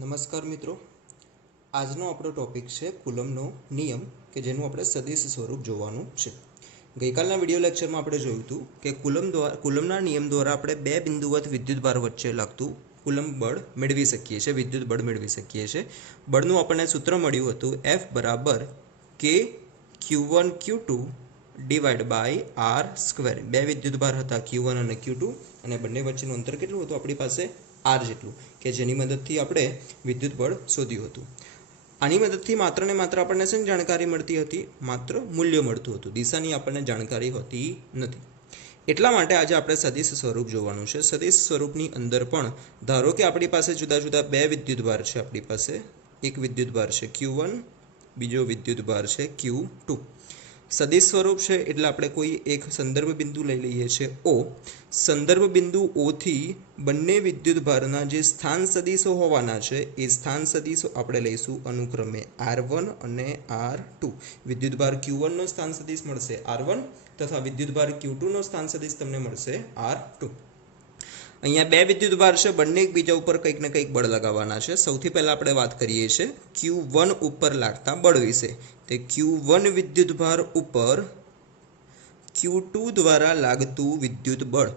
નમસ્કાર મિત્રો, આજનો આપણો ટોપિક છે કુલમનો નિયમ કે જેનું આપણે સદિશ સ્વરૂપ જોવાનું છે. ગઈકાલના વિડીયો લેક્ચરમાં આપણે જોયું હતું કે કુલમના નિયમ દ્વારા આપણે બે બિંદુવત વિદ્યુતભાર વચ્ચે લાગતું કુલમ બળ મેળવી શકીએ છીએ, વિદ્યુત બળ મેળવી શકીએ છીએ. બળનું આપણને સૂત્ર મળ્યું હતું F બરાબર કે Q1 Q2 divide by R square. બે વિદ્યુતભાર હતા Q1 અને Q2 અને બંને વચ્ચેનું અંતર કેટલું હતું આપણી પાસે આર જેટલું, કે જેની મદદથી આપણે વિદ્યુત બળ શોધ્યું હતું. આની મદદથી માત્ર ને માત્ર આપણને શેની જાણકારી મળતી હતી? માત્ર મૂલ્ય મળતું હતું, દિશાની આપણને જાણકારી હોતી નથી. એટલા માટે આજે આપણે સદિશ સ્વરૂપ જોવાનું છે. સદિશ સ્વરૂપની અંદર પણ ધારો કે આપણી પાસે જુદા જુદા બે વિદ્યુતભાર છે. આપણી પાસે એક વિદ્યુતભાર છે Q1, બીજો વિદ્યુતભાર છે Q2. સદિશ સ્વરૂપ છે એટલે આપણે કોઈ એક સંદર્ભ બિંદુ લઈ લઈએ છીએ O. સંદર્ભ બિંદુ O થી બંને વિદ્યુતભારના જે સ્થાન સદિશો હોવાના છે એ સ્થાન સદિશો આપણે લઈશું અનુક્રમે R1 અને R2. વિદ્યુતભાર Q1 નો સ્થાન સદિશ મળશે R1 તથા વિદ્યુતભાર Q2 નો સ્થાન સદિશ તમને મળશે R2. અહીંયા બે વિદ્યુતભાર છે, બંને એકબીજા ઉપર કંઈક ને કંઈક બળ લગાવવાના છે. સૌથી પહેલા આપણે વાત કરીએ છીએ Q1 ઉપર લાગતા બળ વિશે. તે Q1 વિદ્યુતભાર ઉપર Q2 દ્વારા લાગતું વિદ્યુત બળ.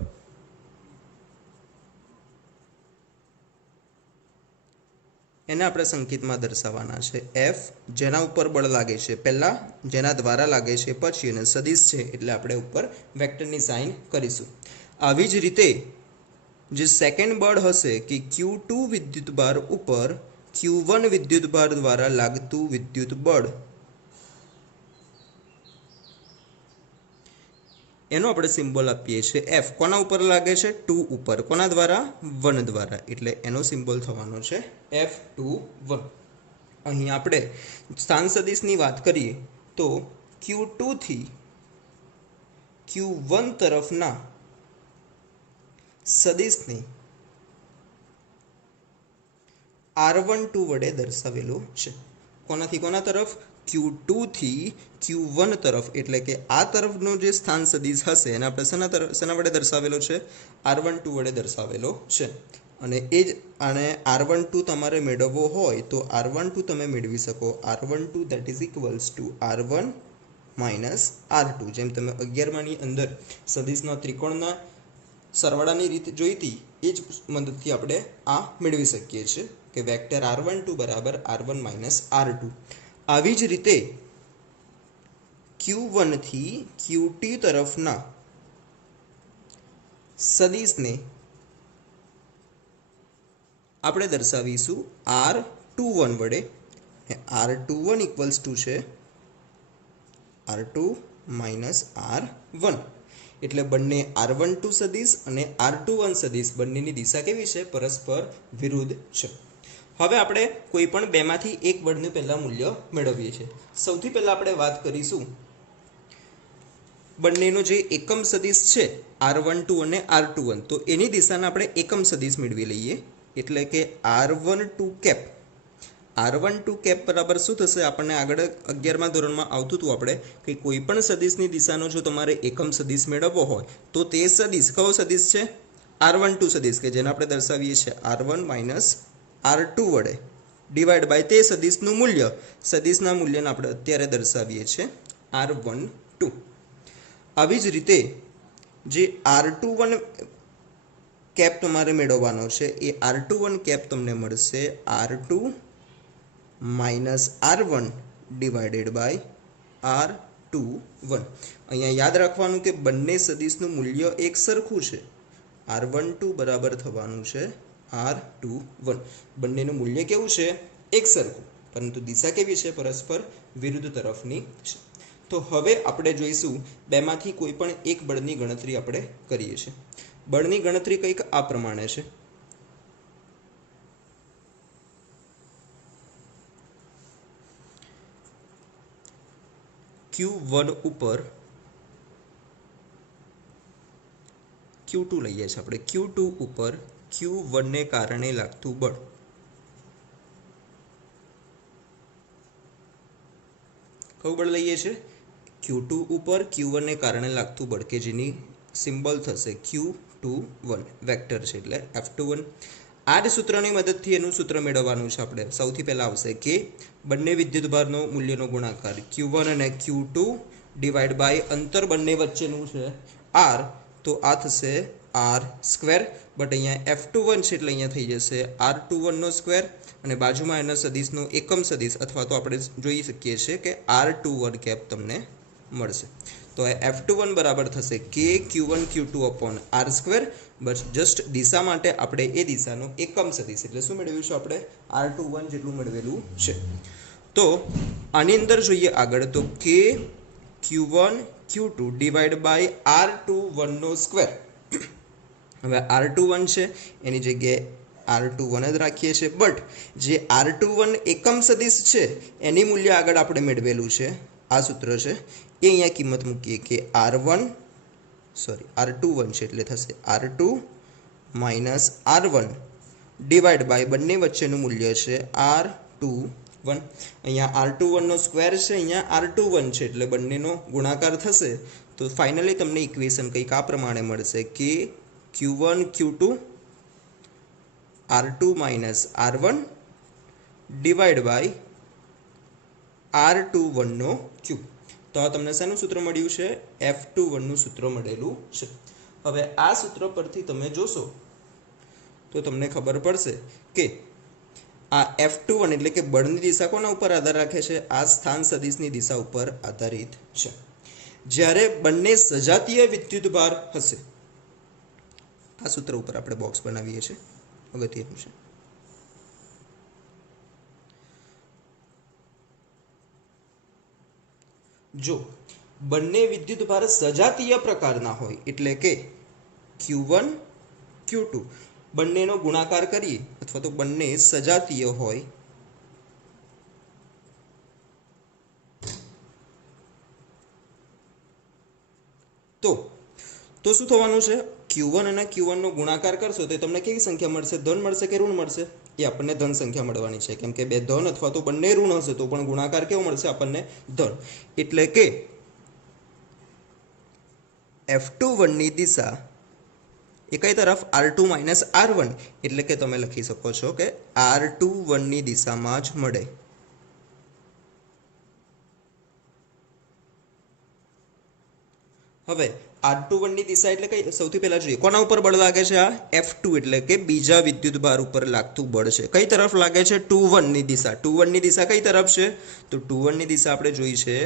એને આપણે સંકેતમાં દર્શાવવાના છે F. જેના ઉપર બળ લાગે છે પહેલા, જેના દ્વારા લાગે છે પછી, અને સદિશ છે એટલે આપણે ઉપર વેક્ટરની સાઇન કરીશું. આવી જ રીતે જે સેકન્ડ બળ હશે કે Q2 વિદ્યુતભાર ઉપર Q1 વિદ્યુતભાર દ્વારા લાગતું વિદ્યુત બળ, એનો આપણે સિમ્બોલ આપીએ છીએ F. કોના ઉપર લાગે છે? 2 ઉપર. કોના દ્વારા? 1 દ્વારા. એટલે એનો સિમ્બોલ થવાનો છે F21. અહીં આપણે સ્થાન સદિશની વાત કરીએ તો Q2 થી Q1 તરફના સદિશને R12 વડે દર્શાવેલો છે. કોનાથી કોના તરફ? Q2 થી Q1 તરફ. એટલે કે આ તરફનો જે સ્થાન સદિશ હશે એને આપણે શેના વડે દર્શાવેલો છે? R12 વડે દર્શાવેલો છે. અને એ જ આને R12 તમારે મેળવવો હોય તો R12 તમે મેળવી શકો. R12 that is equals to R1 minus R2. જેમ તમે 11માની અંદર સદિશના ત્રિકોણના સરવાળાની રીત જોઈ હતી એ જ મદદથી આપણે આ મેળવી શકીએ છીએ કે વેક્ટર R12 બરાબર R1 minus R2. આવી જ રીતે Q1 થી Q2 તરફના સદિશને આપણે દર્શાવીશું R21 વડે. R21 ઇક્વલ્સ ટુ છે R2 minus R1. એટલે બંને R12 સદિશ અને R21 સદિશ બંનેની દિશા કેવી છે? પરસ્પર વિરુદ્ધ છે. હવે આપણે કોઈ પણ બેમાંથી એક બળનું પહેલા મૂલ્ય મેળવીએ છીએ. સૌથી પહેલા આપણે વાત કરીશું બંનેનો જે એકમ સદિશ છે R12 અને R21, તો એની દિશાને આપણે એકમ સદિશ મેળવી લઈએ. એટલે કે R12 કેપ. R12 કેપ બરાબર શું થશે? આપણને આગળ 11મા ધોરણમાં આવતું હતું આપણે કે કોઈ પણ સદિશની દિશાનો જો તમારે એકમ સદિશ મેળવવો હોય તો તે સદિશ કયો સદિશ છે? R12 સદિશ, કે જેને આપણે દર્શાવીએ છીએ R1 minus R2 વડે ડિવાઈડ બાય તે સદિશનું મૂલ્ય. સદિશના મૂલ્યને આપણે અત્યારે દર્શાવીએ છીએ R12. આવી જ રીતે જે R21 કેપ તમારે મેળવવાનો છે એ R21 કેપ તમને મળશે R2 minus R1 divided by R21. અહીંયા યાદ રાખવાનું કે બંને સદિશનું મૂલ્ય એક સરખું છે. R12 બરાબર થવાનું છે R21. બંનેનું મૂલ્ય કેવું છે? એક સરખું, પરંતુ દિશા કેવી છે? પરસ્પર વિરુદ્ધ તરફની છે. તો હવે આપણે જોઈશું બેમાંથી કોઈ પણ એક બળની ગણતરી આપણે કરીએ છીએ. બળની ગણતરી કંઈક આ પ્રમાણે છે. Q1 ઉપર Q2 લઈએ છીએ આપણે. Q2 ઉપર Q1 ને કારણે લાગતું બળ. કયું બળ લઈએ છીએ? Q2 ઉપર Q1 ને કારણે લાગતું બળ, કે જેની સિમ્બોલ થશે Q21. વેક્ટર છે એટલે F21. આ જ સૂત્રની મદદથી એનું સૂત્ર મેળવવાનું છે આપણે. સૌથી પહેલા આવશે કે બંને વિદ્યુતભારનો મૂલ્યનો ગુણાકાર Q1 અને Q2 ડિવાઈડ બાય અંતર બંને વચ્ચેનું છે R, તો આ થશે R², બટ અહીંયા F21 છે એટલે અહીંયા થઈ જશે R21 નો સ્ક્વેર, અને બાજુમાં એના સદિશનો એકમ સદિશ અથવા તો આપણે જોઈ શકીએ છીએ કે R21 કેપ તમને મળશે. તો F21 બરાબર થશે કે Q1 Q2 અપોન R², બસ જસ્ટ દિશા માટે આપણે એ દિશાનો એકમ સદિશ એટલે શું મેળવીશું આપણે R21 જેટલું મેળવેલું છે. તો આની અંદર જોઈએ આગળ તો કે Q1 Q2 divide by R21 no square. હવે R21 છે એની જગ્યાએ R21 જ રાખીએ છીએ, બટ જે R21 એકમ સદિશ છે એની મૂલ્ય આગળ આપણે મેળવેલું છે, આ સૂત્ર છે એ અહીંયા કિંમત મૂકીએ કે R21 છે એટલે થશે R2 minus R1 divide by બંને વચ્ચેનું મૂલ્ય છે R21. અહીંયા R21 નો સ્ક્વેર છે, અહીંયા R21 છે એટલે બંનેનો ગુણાકાર થશે. તો ફાઇનલી તમને ઇક્વેશન કંઈક આ પ્રમાણે મળશે કે Q1 Q2 R2 minus R1 divide by R21 નો ક્યુબ. તો આ તમને શેનું સૂત્ર મળ્યું છે? F21 નું સૂત્ર મળેલું છે. હવે આ સૂત્ર પરથી તમે જોશો તો તમને ખબર પડશે કે આ F21 એટલે કે બળની દિશા કોના ઉપર આધાર રાખે છે? આ સ્થાન સદિશની દિશા ઉપર આધારિત છે. જ્યારે બંને સજાતીય વિદ્યુતભાર હશે, આ સૂત્ર ઉપર આપણે બોક્સ બનાવીએ છીએ, અગત્યનું છે. જો બંને વિદ્યુતભાર સજાતીય પ્રકારના હોય એટલે કે Q1 Q2 બંનેનો ગુણાકાર કરીએ અથવા તો બંને સજાતીય હોય તો શું થવાનું છે? Q1 અને Q1 નો ગુણાકાર કરશો તો તમને કેવી સંખ્યા મળશે? ધન મળશે કે ઋણ મળશે? એ આપણને ધન સંખ્યા મળવાની છે, કેમ કે બે ધન અથવા તો બંને ઋણ હશે તો પણ ગુણાકાર કેવો મળશે આપણને? ધન. એટલે કે F21 ની દિશા એ કઈ તરફ? R2 માઇનસ R1, એટલે કે તમે લખી શકો છો કે R21 ની દિશામાં જ મળે. હવે R21 ની દિશા એટલે કઈ? સૌથી પહેલા જોઈએ કોના ઉપર બળ લાગે છે? આ F2 એટલે કે બીજા વિદ્યુતભાર ઉપર લાગતું બળ છે. કઈ તરફ લાગે છે? 21 ની દિશા. 21 ની દિશા કઈ તરફ છે? તો 21 ની દિશા આપણે જોઈ છે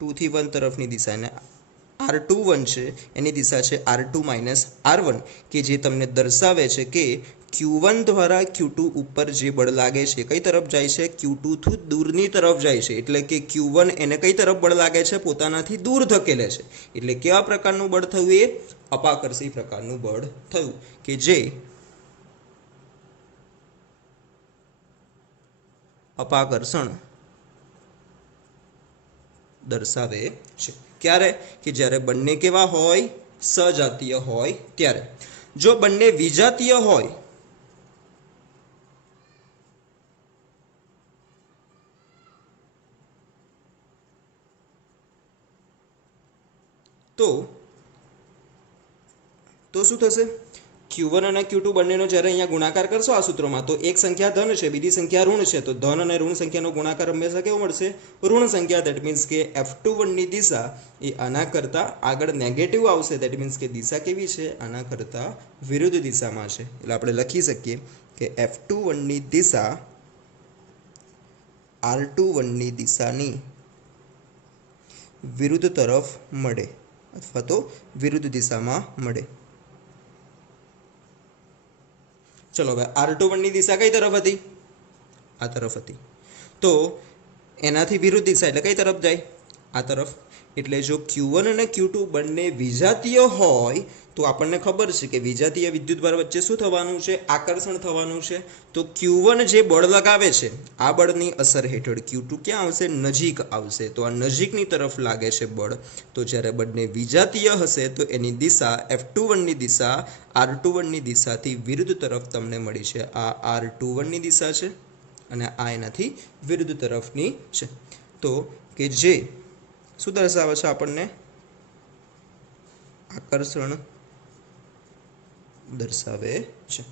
2 થી 1 તરફની દિશા, અને R21 છે એની દિશા છે R2 માઇનસ R1, કે જે તમને દર્શાવે છે કે Q1 દ્વારા Q2 ઉપર જે બળ લાગે છે કઈ તરફ જાય છે? Q2 થી દૂરની તરફ જાય છે. એટલે કે Q1 એને કઈ તરફ બળ લાગે છે? પોતાનાથી દૂર ધકેલે છે. એટલે કેવા પ્રકારનું બળ થયું? એ અપાકર્ષી પ્રકારનું બળ થયું કે જે અપાકર્ષણ દર્શાવે છે. ક્યારે? કે જ્યારે બંને કેવા હોય? સજાતીય હોય ત્યારે. જો બંને વિજાતીય હોય તો શું થશે? Q1 અને Q2 બંનેનો જ્યારે અહીંયા ગુણાકાર કરશો આ સૂત્રમાં તો એક સંખ્યા ધન છે, બીજી સંખ્યા ઋણ છે, તો ધન અને ઋણ સંખ્યાનો ગુણાકાર હંમેશા કેવો મળશે? ઋણ સંખ્યા. દેટ મીન્સ કે F21 ની દિશા એ આના કરતાં આગળ નેગેટિવ આવશે. દેટ મીન્સ કે દિશા કેવી છે? આના કરતાં વિરુદ્ધ દિશામાં છે. એટલે આપણે લખી શકીએ કે F21 ની દિશા R21 ની દિશાની વિરુદ્ધ તરફ મળે અથવા તો વિરુદ્ધ દિશામાં મળે. ચલો હવે R21 ની દિશા કઈ તરફ હતી? આ તરફ હતી. તો એનાથી વિરુદ્ધ દિશા એટલે કઈ તરફ જાય? આ તરફ. એટલે જો Q1 અને Q2 બંને વિજાતીય હોય તો આપણને ખબર છે કે વિજાતીય વિદ્યુતભાર વચ્ચે શું થવાનું છે? આકર્ષણ થવાનું છે. તો Q1 જે બળ લગાવે છે આ બળની અસર હેઠળ Q2 ક્યાં આવશે? નજીક આવશે. તો આ નજીકની તરફ લાગે છે બળ. તો જ્યારે બંને વિજાતીય હશે તો એની દિશા F21 ની દિશા R21 ની દિશાથી વિરુદ્ધ તરફ તમને મળી છે. આ R21 ની દિશા છે અને આ એનાથી વિરુદ્ધ તરફની છે. તો કે જે શું દર્શાવે છે આપણને? આકર્ષણ દર્શાવે છે।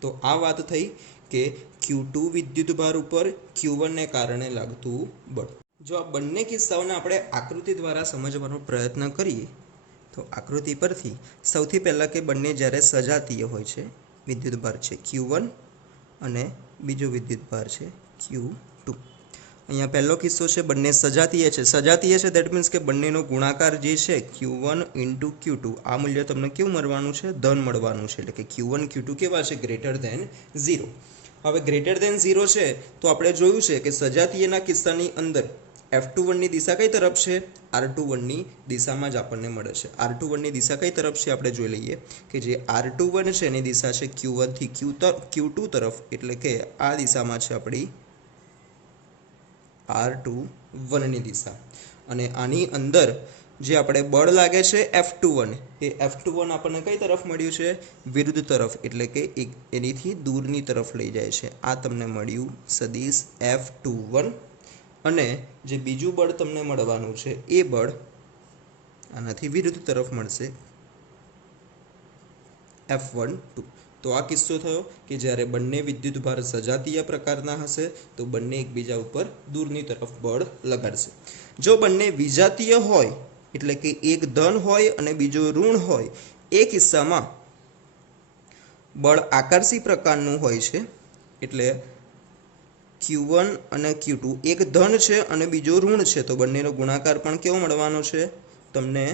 તો આ વાત થઈ કે Q2 વિદ્યુતભાર ઉપર Q1 ને કારણે લાગતું બળ। જો આ બંને કિસ્સાઓને આપણે આકૃતિ દ્વારા સમજવાનો પ્રયત્ન કરીએ તો આકૃતિ પરથી સૌથી પહેલાં કે બંને જ્યારે સજાતીય હોય છે, વિદ્યુતભાર છે Q1 અને બીજો વિદ્યુતભાર છે Q2। અહીંયા પહેલો કિસ્સો છે બંને સજાતીય છે। સજાતીય છે દેટ મીન્સ કે બંનેનો ગુણાકાર જે છે Q1 ઇન્ટુ Q2 આ મૂલ્ય તમને કેવું મળવાનું છે? ધન મળવાનું છે। એટલે કે Q1 Q2 કેવા છે? Greater than 0। હવે ગ્રેટર ધેન 0 છે તો આપણે જોયું છે કે સજાતીયના કિસ્સાની અંદર F21ની દિશા કઈ તરફ છે? R21ની દિશામાં જ આપણને મળે છે। R21ની દિશા કઈ તરફ છે આપણે જોઈ લઈએ કે જે R21 છે એની દિશા છે Q1 થી Q2 તરફ, એટલે કે આ દિશામાં છે આપણી R21ની દિશા। અને આની અંદર જે આપણે બળ લાગે છે F21 એ F21 આપણને કઈ તરફ મળ્યું છે? વિરુદ્ધ તરફ, એટલે કે એનીથી દૂરની તરફ લઈ જાય છે। આ તમને મળ્યું સદિશ F21 અને જે બીજું બળ તમને મળવાનું છે એ બળ આનાથી વિરુદ્ધ તરફ મળશે F12। તો આ કિસ્સો થયો કે જ્યારે બંને વિદ્યુતભાર સજાતીય પ્રકારના હશે તો બંને એકબીજા ઉપર દૂરની તરફ બળ લગાડશે। જો બંને વિજાતીય હોય એટલે કે એક ધન હોય અને બીજો ઋણ હોય એ કિસ્સામાં બળ આકર્ષી પ્રકારનું હોય છે। એટલે Q1 અને Q2 એક ધન છે અને બીજો ઋણ છે તો બંનેનો ગુણાકાર પણ કેવો મળવાનો છે? તમને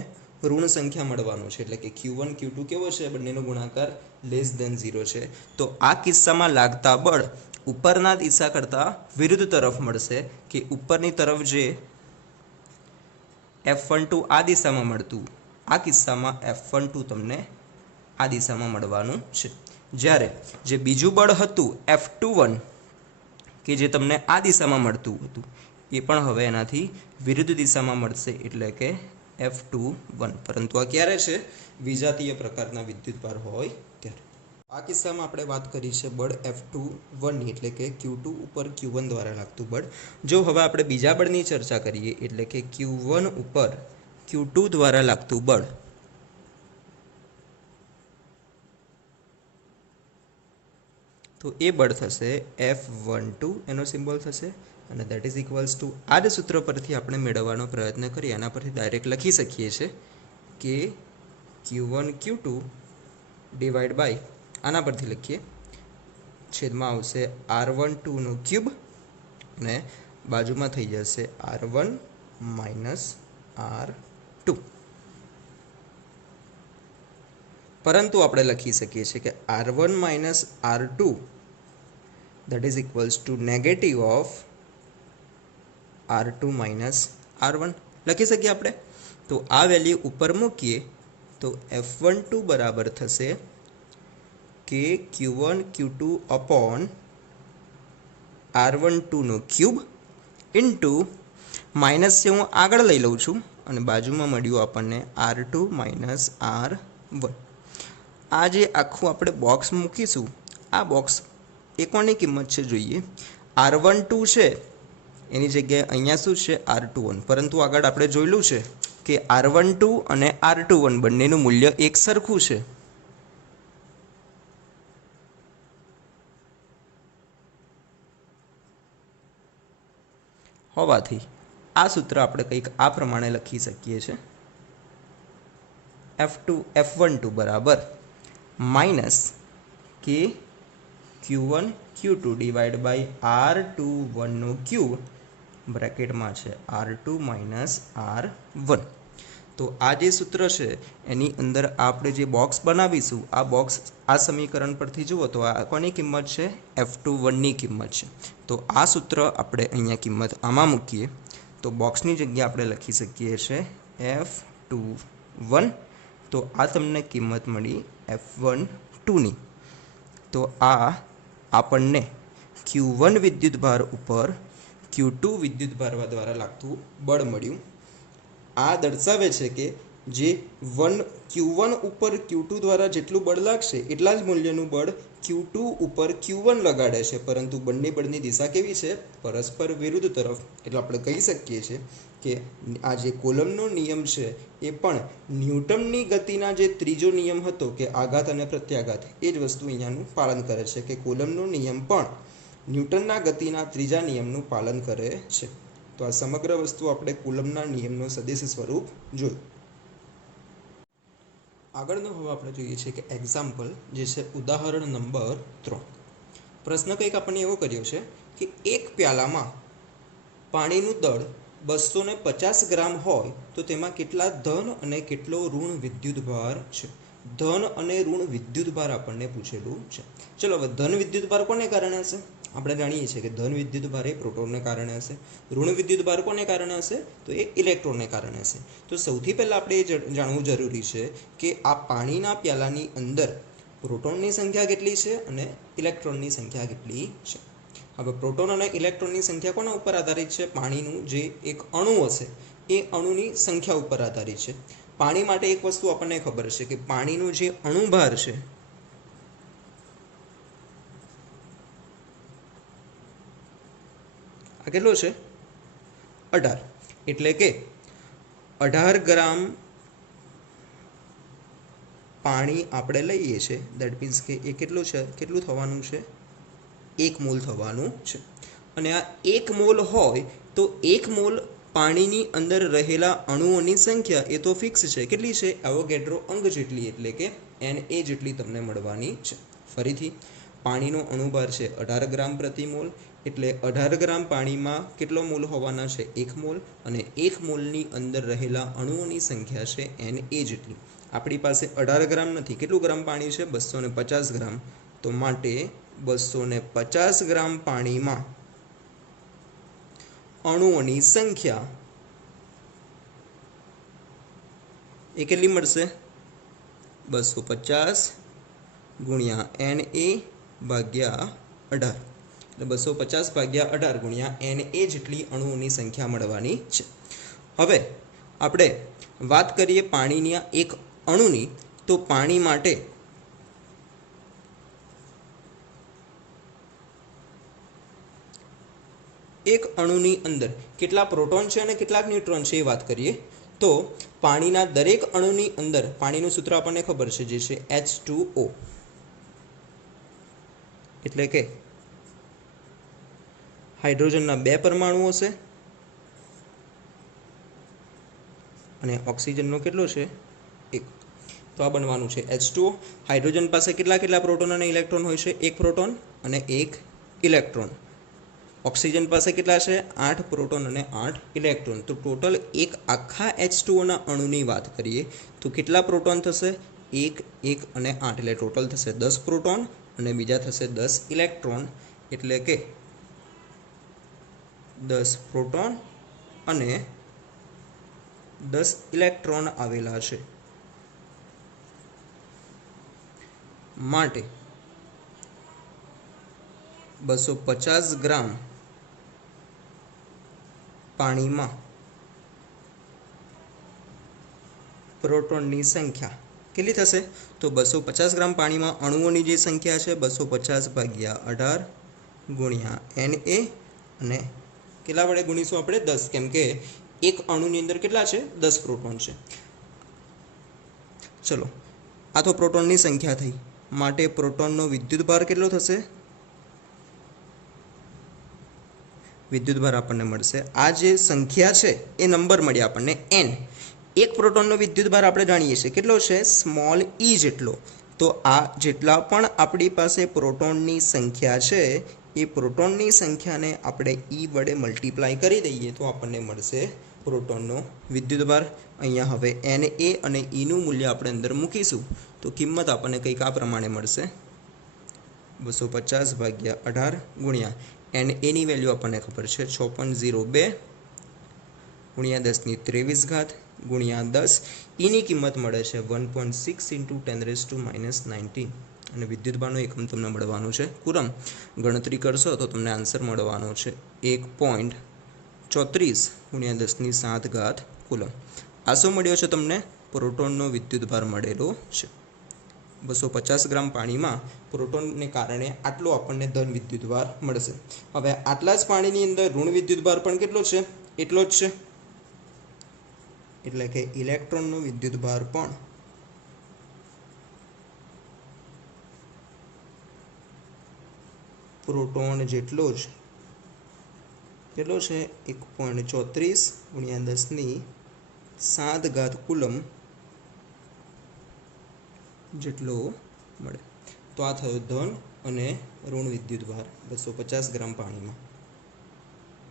ઋણ સંખ્યા મળવાનો છે। એટલે કે Q1 Q2 કેવો છે? બંનેનો ગુણાકાર લેસ ધેન 0 છે। તો આ કિસ્સામાં લાગતા બળ ઉપરના દિશા કરતાં વિરુદ્ધ તરફ મળશે કે ઉપરની તરફ જે F12 આ દિશામાં મળતું, આ કિસ્સામાં F12 તમને આ દિશામાં મળવાનું છે। જ્યારે જે બીજું બળ હતું F21 કે જે તમને આ દિશામાં મળતું હતું એ પણ હવે એનાથી વિરુદ્ધ દિશામાં મળશે, એટલે કે F21। પરંતુ આ ક્યારે છે? વિજાતીય પ્રકારના વિદ્યુતભાર હોય ત્યારે। આ કિસ્સામાં આપણે વાત કરી છે બળ F21ની, એટલે કે Q2 ઉપર Q1 દ્વારા લાગતું બળ। જો હવે આપણે બીજા બળની ચર્ચા કરીએ એટલે કે Q1 ઉપર Q2 દ્વારા લાગતું બળ, તો એ બળ થશે F12, એનો સિમ્બોલ થશે અને દેટ ઇઝ ઇક્વલ્સ ટુ આ જ સૂત્ર પરથી આપણે મેળવવાનો પ્રયત્ન કરીએ, આના પરથી ડાયરેક્ટ લખી શકીએ છીએ કે Q1 Q2 ડિવાઈડ બાય આના પરથી લખીએ, છેદમાં આવશે R12 નો ક્યુબ અને બાજુમાં થઈ જશે R1 માઇનસ R2। પરંતુ આપણે લખી શકીએ છીએ કે R1 minus R2 that is equals to negative of R2 minus R1 લખી શકીએ આપણે। તો આ વેલ્યુ ઉપર મૂકીએ તો F12 બરાબર થશે કે Q1 Q2 અપોન R12 નો ક્યુબ ઇન્ટુ માઇનસ છે હું આગળ લઈ લઉં છું અને બાજુમાં મળ્યું આપણને R2 માઇનસ R1। આ જે આખું આપણે બોક્સ મૂકીશું આ બોક્સ એ કોની કિંમત છે જોઈએ, R12 છે એની જગ્યાએ અહીંયા શું છે R21, પરંતુ આગળ આપણે જોયેલું છે કે R12 અને R21 બંનેનું મૂલ્ય એક સરખું છે। હોવાથી આ સૂત્ર આપણે કંઈક આ પ્રમાણે લખી શકીએ છીએ, F12 બરાબર માઇનસ કે Q1 Q2 divide by R21 નો ક્યુબ બ્રેકેટમાં છે R2 માઇનસ R1। તો આ જે સૂત્ર છે એની અંદર આપણે જે બોક્સ બનાવીશું આ બોક્સ આ સમીકરણ પરથી જુઓ તો આ કોની કિંમત છે? F21ની કિંમત છે। તો આ સૂત્ર આપણે અહીંયા કિંમત આમાં મૂકીએ તો બોક્સની જગ્યાએ આપણે લખી શકીએ છીએ F21। તો આ તમને કિંમત મળી F12ની। તો આ આપણને Q1 વિદ્યુતભાર ઉપર Q2 વિદ્યુતભાર દ્વારા લાગતું બળ મળ્યું। આ દર્શાવે છે કે જે Q1 ઉપર Q2 દ્વારા જેટલું બળ લાગશે એટલા જ મૂલ્યનું બળ Q2 ઉપર Q1 લગાડે છે, પરંતુ બંને બળની દિશા કેવી છે? પરસ્પર વિરુદ્ધ તરફ. એટલે આપણે કહી શકીએ છીએ કે આ જે કુલમ્બનો નિયમ છે એ પણ ન્યૂટનની ગતિના જે ત્રીજો નિયમ હતો કે આઘાત અને પ્રત્યાઘાત, એ જ વસ્તુ અહીંયાનું પાલન કરે છે કે કુલમ્બનો નિયમ પણ ન્યૂટનના ગતિના ત્રીજા નિયમનું પાલન કરે છે. તો આ સમગ્ર વસ્તુ આપણે કુલમ્બના નિયમનો સદિશ સ્વરૂપ જોયું. આગળનું હવે આપણે જોઈએ છીએ કે એક્ઝામ્પલ, જે છે ઉદાહરણ નંબર 3. પ્રશ્ન કંઈક આપણને એવો કર્યો છે કે એક પ્યાલામાં પાણીનું દળ 250 ગ્રામ હોય તો તેમાં કેટલા ધન અને કેટલો ઋણ વિદ્યુતભાર છે. ધન અને ઋણ વિદ્યુતભાર આપણને પૂછેલું છે. ચલો હવે ધન વિદ્યુતભાર કોને કારણે હશે? આપણે જાણીએ છીએ કે ધન વિદ્યુતભાર એ પ્રોટોનને કારણે હશે. ઋણ વિદ્યુતભાર કોને કારણે હશે? તો એ ઇલેક્ટ્રોનને કારણે હશે. તો સૌથી પહેલાં આપણે એ જાણવું જરૂરી છે કે આ પાણીના પ્યાલાની અંદર પ્રોટોનની સંખ્યા કેટલી છે અને ઇલેક્ટ્રોનની સંખ્યા કેટલી છે. હવે પ્રોટોન અને ઇલેક્ટ્રોનની સંખ્યા કોના ઉપર આધારિત છે? પાણીનું જે એક અણુ હશે એ અણુની સંખ્યા ઉપર આધારિત છે. પાણી માટે એક વસ્તુ આપણને ખબર છે કે પાણીનો જે અણુભાર છે આ કેટલો છે? 18. એટલે કે 18 ગ્રામ પાણી આપણે લઈએ છીએ, દેટ મીન્સ કે એ કેટલું છે? કેટલું થવાનું છે? 1 મોલ થવાનું છે. અને આ 1 મોલ હોય તો 1 મોલ પાણીની અંદર રહેલા અણુઓની સંખ્યા એ તો ફિક્સ છે. કેટલી છે? એવોગેડ્રો અંક જેટલી, એટલે કે Na જેટલી તમને મળવાની છે. ફરીથી પાણીનો અણુભાર છે 18 ગ્રામ પ્રતિ મોલ, એટલે 18 ગ્રામ પાણીમાં કેટલો મોલ હોવાના છે? 1 મોલ. અને 1 મોલની અંદર રહેલા અણુઓની સંખ્યા છે Na જેટલી. આપણી પાસે 18 ગ્રામ નથી. કેટલું ગ્રામ પાણી છે? 250 ગ્રામ. તો માટે 250 ગ્રામ પાણીમાં અણુઓની સંખ્યા એ કેટલી મળશે? 250 ગુણ્યા Na ભાગ્યા 18. એટલે 250 ભાગ્યા 18 ગુણ્યા Na જેટલી અણુઓની સંખ્યા મળવાની છે. હવે આપણે વાત કરીએ પાણીના એક અણુની, તો પાણી માટે એક અણુની અંદર કેટલા પ્રોટોન છે અને કેટલાક ન્યુટ્રોન છે એ વાત કરીએ તો પાણીના દરેક અણુની અંદર પાણીનું સૂત્ર આપણને ખબર છે, જે છે H2O. એટલે કે હાઇડ્રોજનના 2 પરમાણુ હશે અને ઓક્સિજનનો કેટલો છે? 1. તો આ બનવાનું છે H2O. હાઇડ્રોજન પાસે કેટલા પ્રોટોન અને ઇલેક્ટ્રોન હોય છે? 1 પ્રોટોન અને 1 ઇલેક્ટ્રોન. ઓક્સિજન પાસે કેટલા છે? 8 પ્રોટોન અને 8 ઇલેક્ટ્રોન. તો ટોટલ એક આખા H2O ના અણુની વાત કરીએ તો કેટલા પ્રોટોન થશે? 1, 1 અને 8. એટલે ટોટલ થશે 10 પ્રોટોન અને બીજા થશે 10 ઇલેક્ટ્રોન. એટલે કે 10 પ્રોટોન અને 10 ઇલેક્ટ્રોન આવેલા છે. માટે 250 ગ્રામ પાણીમાં પ્રોટોનની સંખ્યા કેટલી થશે? તો 250 ગ્રામ પાણીમાં અણુઓની જે સંખ્યા છે 250 ભાગ્યા 18 ગુણ્યા Na, અને કેટલા વડે ગુણીશું આપણે? 10, કેમ કે એક અણુની અંદર કેટલા છે? 10 પ્રોટોન છે. ચલો, આ તો પ્રોટોનની સંખ્યા થઈ. માટે પ્રોટોનનો વિદ્યુતભાર કેટલો થશે? વિદ્યુતભાર આપણને મળશે, આ જે સંખ્યા છે એ નંબર મળ્યા આપણને n. એક પ્રોટોનનો વિદ્યુતભાર આપણે જાણીએ છીએ કેટલો છે? સ્મોલ e જેટલો. તો આ જેટલા પણ આપણી પાસે પ્રોટોનની સંખ્યા છે એ પ્રોટોનની સંખ્યાને આપણે e વડે મલ્ટીપ્લાય કરી દઈએ તો આપણને મળશે પ્રોટોનનો વિદ્યુતભાર. અહીંયા હવે Na અને e નું મૂલ્ય આપણે અંદર મૂકીશું તો કિંમત આપણને કંઈક આ પ્રમાણે મળશે, 250 ભાગ્યા 18 ગુણ્યા Na ની વેલ્યુ આપણને ખબર છે 6.02 ગુણ્યા 10⁻23 ગુણ્યા 10. ની કિંમત મળે છે 1.6 × 10⁻−19 અને વિદ્યુતભારનો એકમ તમને મળવાનો છે કુલમ. ગણતરી કરશો તો તમને આન્સર મળવાનો છે 1.34 ગુણ્યા 10⁻7 કુલમ. આ શું મળ્યો છે તમને? પ્રોટોનનો વિદ્યુતભાર મળેલો છે. 250 ગ્રામ પાણીમાં પ્રોટોનને કારણે આટલો આપણને ધન વિદ્યુતભાર મળશે. હવે આટલા જ પાણીની અંદર ઋણ વિદ્યુતભાર પણ કેટલો છે? એટલો જ છે. એટલે કે ઇલેક્ટ્રોનનો વિદ્યુતભાર પણ પ્રોટોન જેટલો જ કેટલો છે? 1.34 × 10⁷ કુલમ જેટલો મળે. તો આ થયો ધન અને ઋણ વિદ્યુતભાર 250 ગ્રામ પાણીમાં.